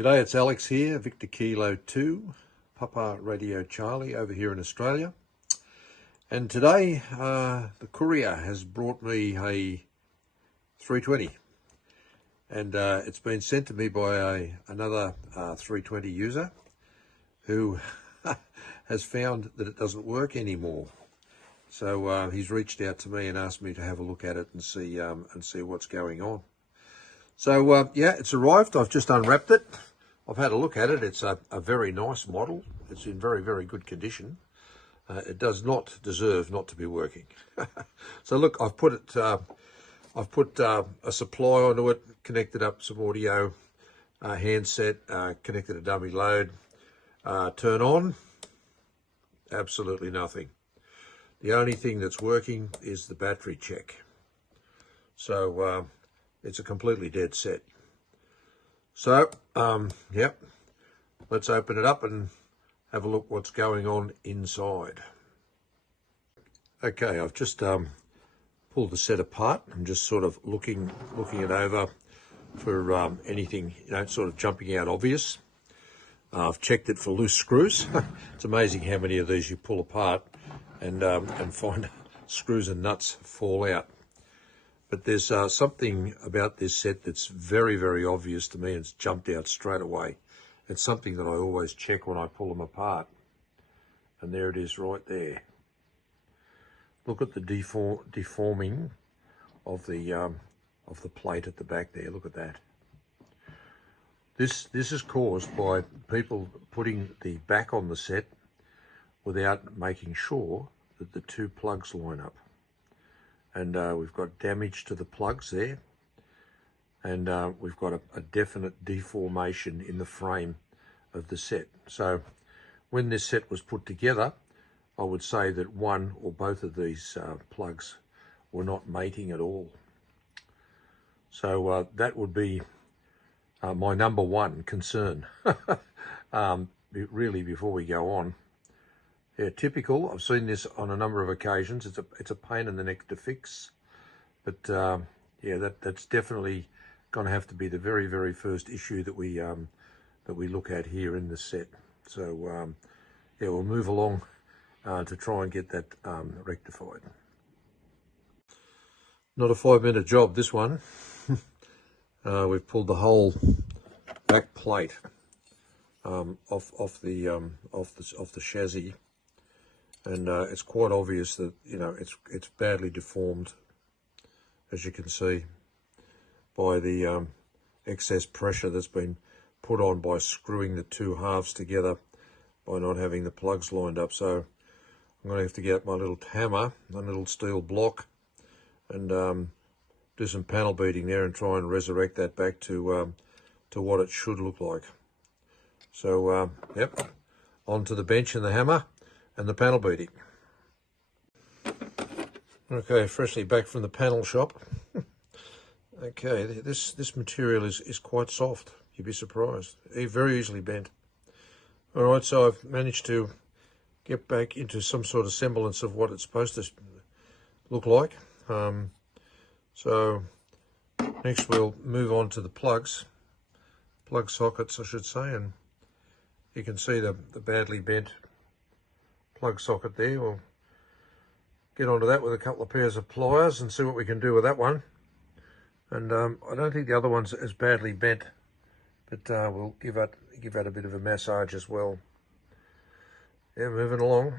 G'day, it's Alex here, Victor Kilo 2, Papa Radio Charlie over here in Australia. And today the courier has brought me a 320 and it's been sent to me by another 320 user who has found that it doesn't work anymore. So he's reached out to me and asked me to have a look at it and see what's going on. So yeah, it's arrived. I've just unwrapped it. I've had a look at it. It's a very nice model. It's in very, very good condition. It does not deserve not to be working. So look, I've put a supply onto it, connected up some audio, handset, connected a dummy load. Turn on, absolutely nothing. The only thing that's working is the battery check. So it's a completely dead set. So, yep, let's open it up and have a look what's going on inside. Okay, I've just pulled the set apart. I'm just sort of looking it over for anything, sort of jumping out obvious. I've checked it for loose screws. It's amazing how many of these you pull apart and find screws and nuts fall out. But there's something about this set that's very, very obvious to me, and it's jumped out straight away. It's something that I always check when I pull them apart. And there it is right there. Look at the deforming of the plate at the back there. Look at that. This is caused by people putting the back on the set without making sure that the two plugs line up. And we've got damage to the plugs there, and we've got a definite deformation in the frame of the set. So when this set was put together, I would say that one or both of these plugs were not mating at all. So that would be my number one concern, really, before we go on. Yeah, typical. I've seen this on a number of occasions. It's a pain in the neck to fix, but yeah, that's definitely going to have to be the very, very first issue that we look at here in the set. So yeah, we'll move along to try and get that rectified. Not a 5-minute job, this one. We've pulled the whole back plate off the chassis. And it's quite obvious that, it's badly deformed, as you can see, by the excess pressure that's been put on by screwing the two halves together by not having the plugs lined up. So I'm going to have to get my little hammer, a little steel block, and do some panel beating there and try and resurrect that back to what it should look like. So, yep, onto the bench and the hammer and the panel beating. Okay, freshly back from the panel shop. Okay, this material is quite soft. You'd be surprised. Very easily bent. All right, so I've managed to get back into some sort of semblance of what it's supposed to look like. So next we'll move on to the plug sockets, I should say, and you can see the badly bent plug socket there. We'll get onto that with a couple of pairs of pliers and see what we can do with that one. And I don't think the other one's as badly bent, but we'll give that a bit of a massage as well. Yeah, moving along.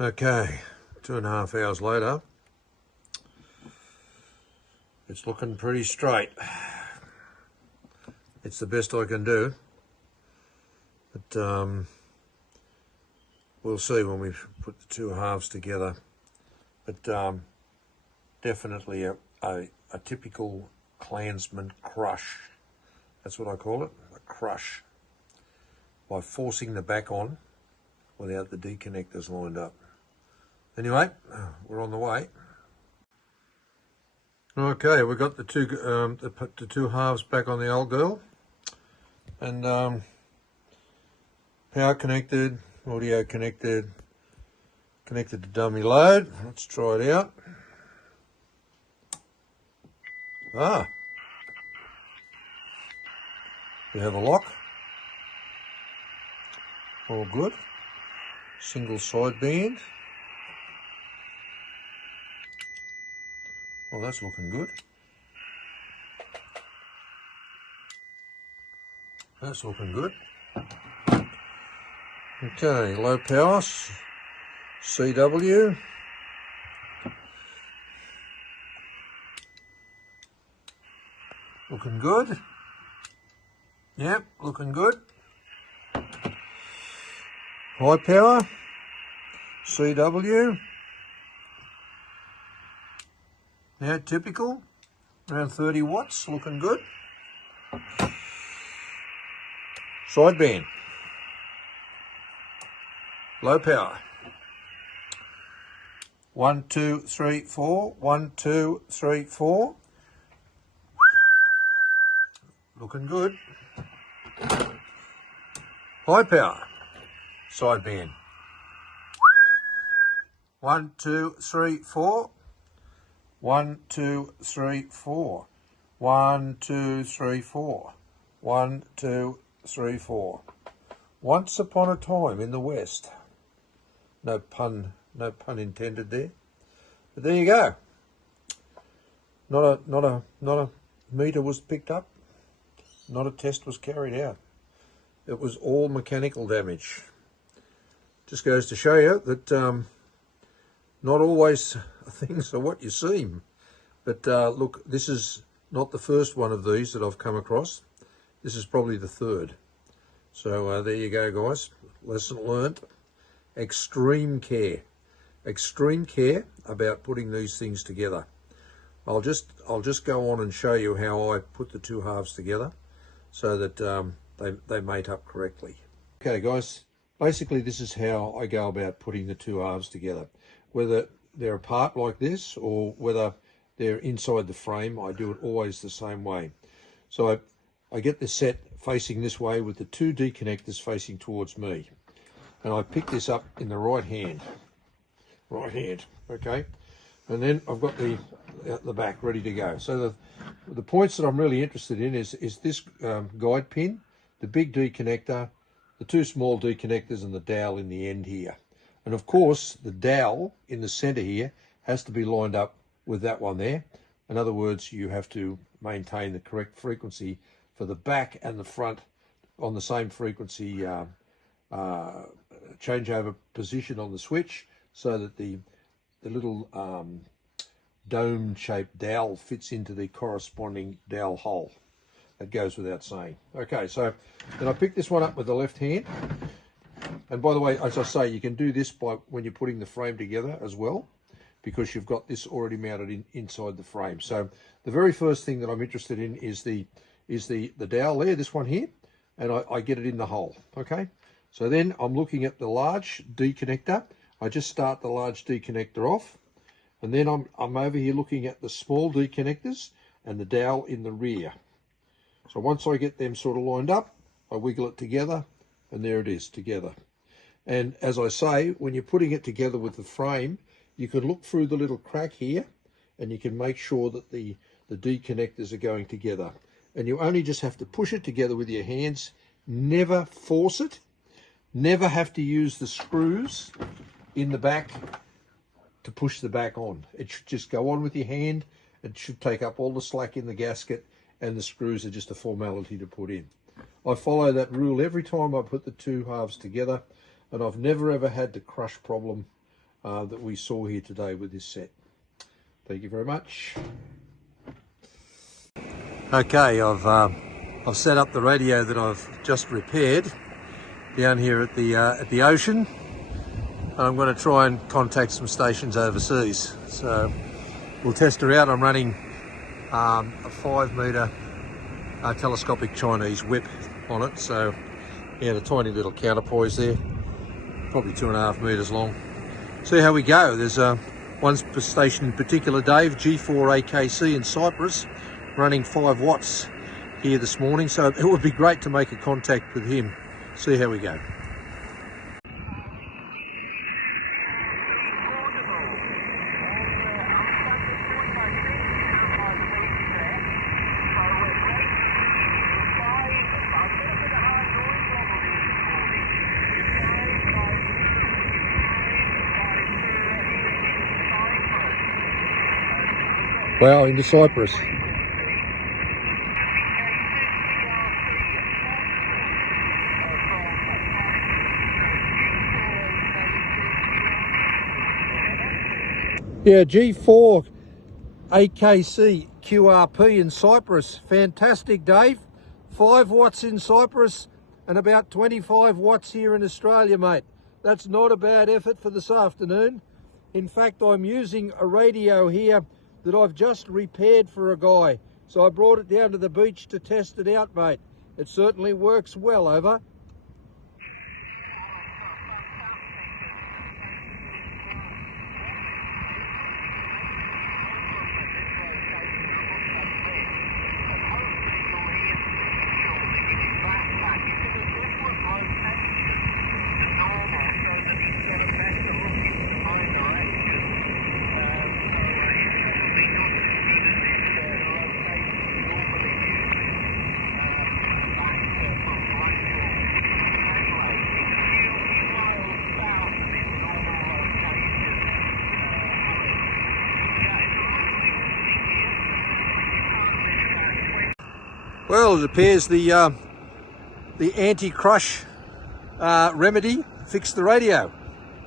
Okay, 2.5 hours later. It's looking pretty straight. It's the best I can do, but we'll see when we put the two halves together. But definitely a typical Clansman crush. That's what I call it, a crush. By forcing the back on without the deconnectors lined up. Anyway, we're on the way. Okay, we've got the two halves back on the old girl, and power connected, audio connected, connected to dummy load. Let's try it out. We have a lock. All good. Single side band. Well, that's looking good. That's looking good. Okay, low power, CW. Looking good. Yep, looking good. High power, CW. Yeah, typical. Around 30 watts, looking good. Sideband. Low power. 1, 2, 3, 4. 1, 2, 3, 4. Looking good. High power. Sideband. 1, 2, 3, 4. 1, 2, 3, 4. 1, 2, 3, 4. 1, 2, 3, 4. Once upon a time in the West. No pun intended there. But there you go. Not a meter was picked up. Not a test was carried out. It was all mechanical damage. Just goes to show you that not always things are what you seem. But look, this is not the first one of these that I've come across. This is probably the third. So there you go, guys. Lesson learnt. Extreme care about putting these things together. I'll just go on and show you how I put the two halves together so that they mate up correctly. Okay, guys. Basically, this is how I go about putting the two halves together. Whether they're apart like this or whether they're inside the frame, I do it always the same way. So I get the set facing this way with the two D connectors facing towards me. And I pick this up in the right hand, okay? And then I've got the back ready to go. So the points that I'm really interested in is this guide pin, the big D connector, the two small D connectors, and the dowel in the end here. And of course, the dowel in the center here has to be lined up with that one there. In other words, you have to maintain the correct frequency for the back and the front on the same frequency changeover position on the switch, so that the little dome-shaped dowel fits into the corresponding dowel hole. That goes without saying. Okay, so then I pick this one up with the left hand. And by the way, as I say, you can do this by when you're putting the frame together as well, because you've got this already mounted inside the frame. So the very first thing that I'm interested in is the dowel there, this one here, and I get it in the hole. Okay. So then I'm looking at the large D connector. I just start the large D connector off, and then I'm over here looking at the small D connectors and the dowel in the rear. So once I get them sort of lined up, I wiggle it together, and there it is together. And as I say, when you're putting it together with the frame, you can look through the little crack here, and you can make sure that the D connectors are going together. And you only just have to push it together with your hands. Never force it. Never have to use the screws in the back to push the back on. It should just go on with your hand. It should take up all the slack in the gasket, and the screws are just a formality to put in. I follow that rule every time I put the two halves together, and I've never ever had the crush problem that we saw here today with this set. Thank you very much. Okay, I've set up the radio that I've just repaired down here at the ocean. I'm going to try and contact some stations overseas. So we'll test her out. I'm running a 5 metre telescopic Chinese whip on it. So yeah, the tiny little counterpoise there, probably 2.5 metres long. See how we go. There's one station in particular, Dave, G4AKC in Cyprus, running 5 watts here this morning. So it would be great to make a contact with him. See how we go. Wow, into Cyprus. Yeah, G4 AKC QRP in Cyprus. Fantastic, Dave. 5 watts in Cyprus and about 25 watts here in Australia, mate. That's not a bad effort for this afternoon. In fact, I'm using a radio here that I've just repaired for a guy. So I brought it down to the beach to test it out, mate. It certainly works well, over. Well, it appears the anti-crush remedy fixed the radio.